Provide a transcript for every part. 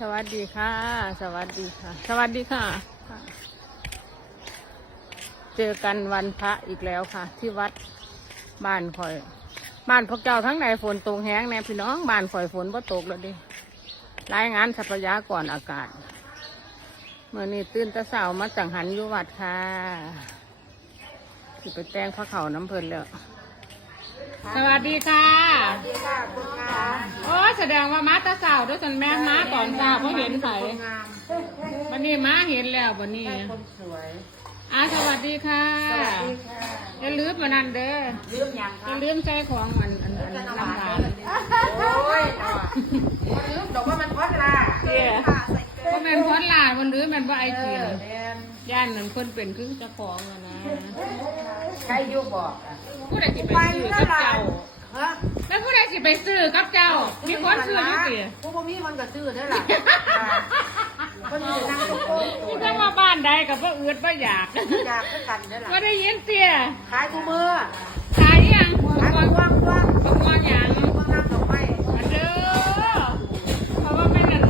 สวัสดีค่ะสวัสดีค่ะสวัสดีค่ะเจอกันวันพระอีกแล้วค่ะที่วัดบ้านข่อยบ้านพวกเจ้าทั้งในฝนตกแห้งแน่พี่น้องบ้านข่อยฝนบ่ตกแล้วดิรายงานทรัพยากรอากาศเมื่อนี้ตื่นตะเสามาจังหันอยู่วัดค่ะที่ไปแต่งพระเขาน้ำเพลินแล้วสวัสดีค่ะสวัสดีค่ะคุณงาม โอ้แสดงว่ามาตะเสาด้วยสันแม่มาตอนเช้าเขาเห็นไผวันนี้มาเห็นแล้ววันนี้คนสวยสวัสดีค่ะสวัสดีค่ะอย่าลืมมานั่นเด้อลืมยังอย่าลืมใจของอันน้ำหวานโอ้ยลืมดอกว่ามันพอดละเพราะมันพ้นลาวันลืมมันว่าไอจีย่านนั่นคนเป็นคือเจ้าของนะใครยุบอกผู้ใดสิไปซื้อกับเจ้าแล้วผู้ใดสิไปซื้อกับเจ้ามีคนซื้ออยู่สิผู้บ่มีมันก็ซื้อได้ล่ะคนนี้นั่งตรงโต๊ะนี่ถ้าว่าบ้านใดกับว่าอืดว่าอยากอยากก็กันได้ล่ะว่าได้ยินเสียขายกูมือขายยังขายว่างว่างยังว่างน้ำดอกไม้เด้อเพราะว่าไม่นั่น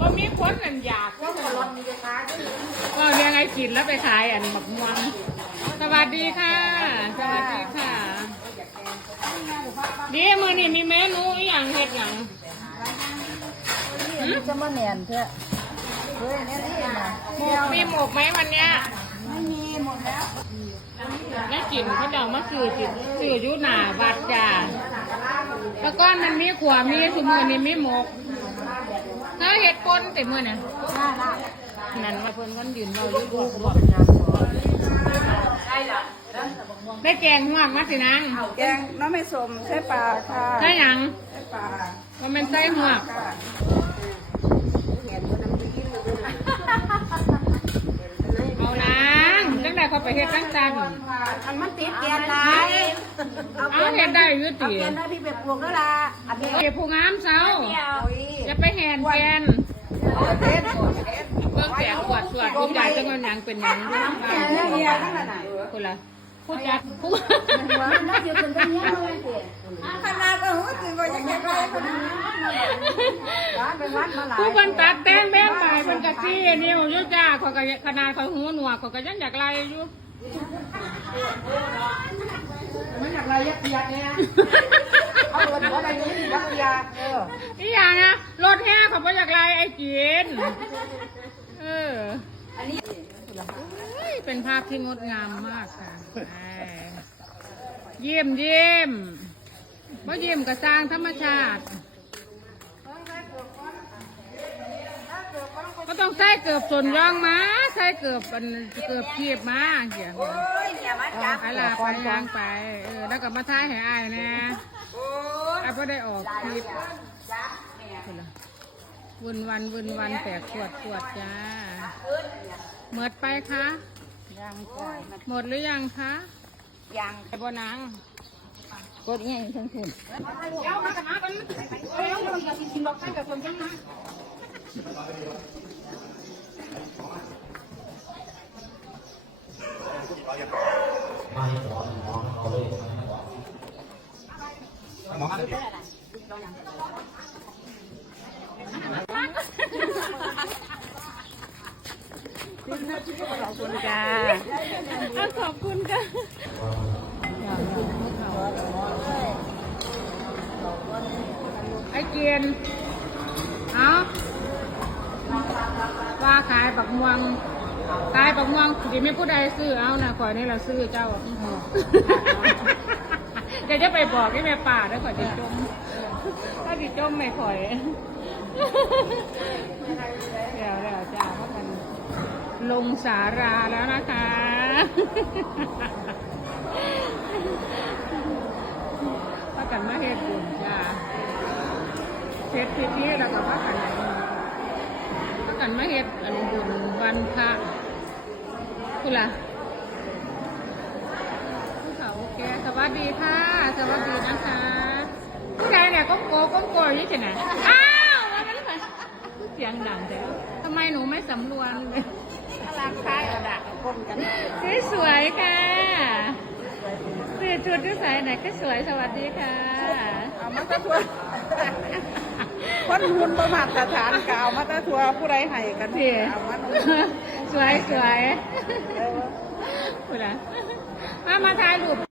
ว่ามีคนนั่นอยากว่างกระลอนมีจะขายก็เรียงไอ้กินแล้วไปขายอันหมักม่วงสวัสดีค่ะสวัสดีค่ะดีมือนี่มีเมนูอย่างเห็ดอย่างจะมาเนียนเถอะเฮ้ยเนี่ยนี่นะมีหมกไหมวันเนี้ยไม่มีหมดแล้วได้กินเขาเดามาสื่อยุหนาวัดจ่าแล้วก้อนมันมีขวามีถุงมือนี่มีหมกถ้าเห็ดก้นแต่มือเนี่ยนั่นมาเพิ่นวันยืนเราอยู่ดูได้แกงหวกมาสินางแกงน้ำไม่สมใช่ปลาค่ะใช่ยังใช่ปลาว่ามันใส่หวกเอานางจังได้เขาไปเฮ็ดตั้งจันอันมันติดแกนลายเอาเฮ็ดได้ยุติแกนได้พี่ไปปลูกแล้วล่ะอันนี้เก็บผู้งามเซาจะไปแหนแกนเบิ่งแสงขวดสวดผู้ใหญ่จังว่าหยังเป็นหยังคนละผู้จัดผู้ขนาดก็หูสิว่าจะเก็บไว้คนนี้ผู้คนตัดแต้มแม่ไปคนกะจี้นิ้วยุ่จ้าเขาก็ขนาดเขาหูหนวกเขาก็ยังอยากไล่อยู่มันอยากไล่ยักษ์ยักษ์เนี่ยเอารถอะไรนี่ยักษ์ยักษ์นี่อย่างนะรถแห่เขาไม่อยากไล่ไอ้จีนอันนี้เป็นภาพที่งดงามมากค่ะเยี่ยมเยี่ยมว่าเยี่ยมกระสร้างธรรมชาติก็ต้องใส่เกือบส่วนย่องมาใส่เกือบเทียบมาเกี่ยวอะไรไปย่างไปแล้วก็มาท้ายให้อายนะไอ้พอได้ออกคลิปวุ่นวันแตกสวดจ้าหมดไปคะยังหมดหรือยังคะยังไอ้บ่นางกดยังทั้งคุณเดี๋ยวมากันนะกันเดี๋ยวมันจะสิบอกให้กับคนจังนะขอบคุณจ้าขอบคุณค่ะไอ้เกียนเอาว่าขายปักม่วงดีไม่ผู้ใดซื้อเอานะข่อยนี่เราซื้อเจ้าเดี๋ยวจะไปบอกที่แม่ป่าแล้วข่อยจะจมถ้าจะจมไม่ข่อยเดี๋ยวจ้าเพราะมันลงสาราแล้วนะคะพักกันมาเฮ็ดบุญจ้าเฮ็ดพิธีแล้วก็พักกันมาเฮ็ดอันบุญวันพระคุณล่ะผู้เขาแกสวัสดีค่ะสวัสดีนะคะผู้ใดเนี่ยก้มโกอยู่ที่ไหนอ้าวมันเสียงดังแต่ทำไมหนูไม่สำรวมเลยราคาเอาด่าก้มกันสวยค่ะชุดที่ใส่ไหนก็สวยสวัสดีค่ะ มันก็ทัวคนหุ่นประมาตรฐานกาวมาตะทัวผู้ใดให้กันเอามา สวยสวยพูดนะมาถ่ายรูป